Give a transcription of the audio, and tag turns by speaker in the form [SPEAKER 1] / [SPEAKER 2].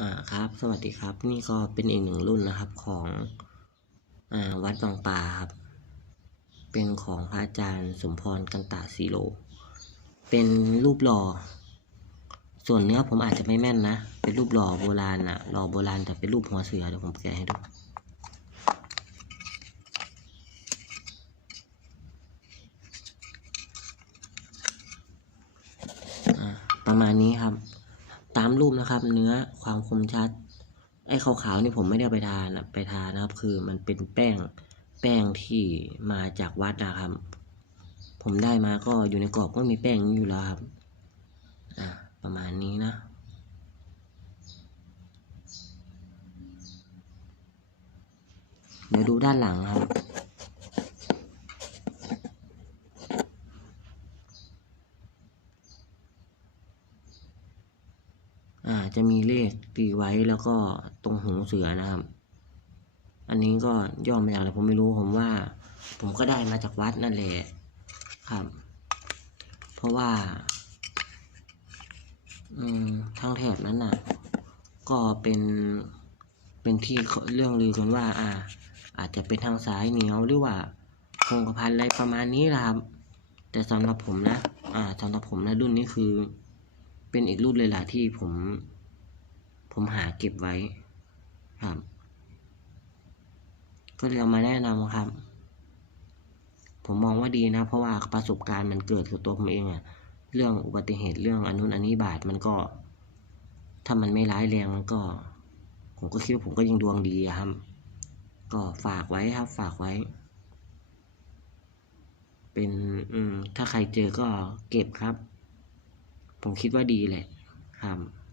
[SPEAKER 1] อ่าครับสวัสดีครับ นี่ก็เป็นอีกหนึ่งรุ่นนะครับของอ่าวัดบางปลาครับ เป็นของพระอาจารย์สมพรกันตาสีโล เป็นรูปหล่อ ส่วนเนื้อผมอาจจะไม่แม่นนะ เป็นรูปหล่อโบราณอะหล่อโบราณแต่เป็นรูปหัวเสือเดี๋ยวผมแกะให้ดูประมาณนี้ครับ ตามรูปนะครับ เนื้อความคมชัด ไอ้ขาวๆนี่ผมไม่ได้ไปทานไปทานนะครับ คือมันเป็นแป้งแป้งที่มาจากวัดนะครับ ผมได้มาก็อยู่ในกรอบก็มีแป้งนี้อยู่แล้วครับ อ่าประมาณนี้นะเดี๋ยวดูด้านหลังครับ จะมีเลขตีไว้แล้วก็ตรงหูเสือนะครับ อันนี้ก็ย่อมาจากอะไรผมไม่รู้ผมว่า ผมก็ได้มาจากวัดนั่นแหละครับ เพราะว่าอืมทางแถบนั้นน่ะ ก็เป็นเป็นที่เรื่องลือกันว่า อ่า อาจจะเป็นทางสายเหนียวหรือว่าคงกระพันอะไรประมาณนี้แหละครับ แต่สำหรับผมนะ อ่าสำหรับผมนะรุ่นนี้คือ เป็นอีกรุ่นเลยล่ะที่ผม ผมหาเก็บไว้ครับ ก็เลยเอามาแนะนำครับ ผมมองว่าดีนะ เพราะว่าประสบการณ์มันเกิดกับตัวผมเองอะเรื่องอุบัติเหตุเรื่องอนนู้นอันนี้บาดมันก็ ถ้ามันไม่ร้ายแรงมันก็ ผมก็คิดว่าผมก็ยังดวงดีครับ ก็ฝากไว้ครับ ฝากไว้ เป็น อืม ถ้าใครเจอก็เก็บครับ ผมคิดว่าดีแหละครับ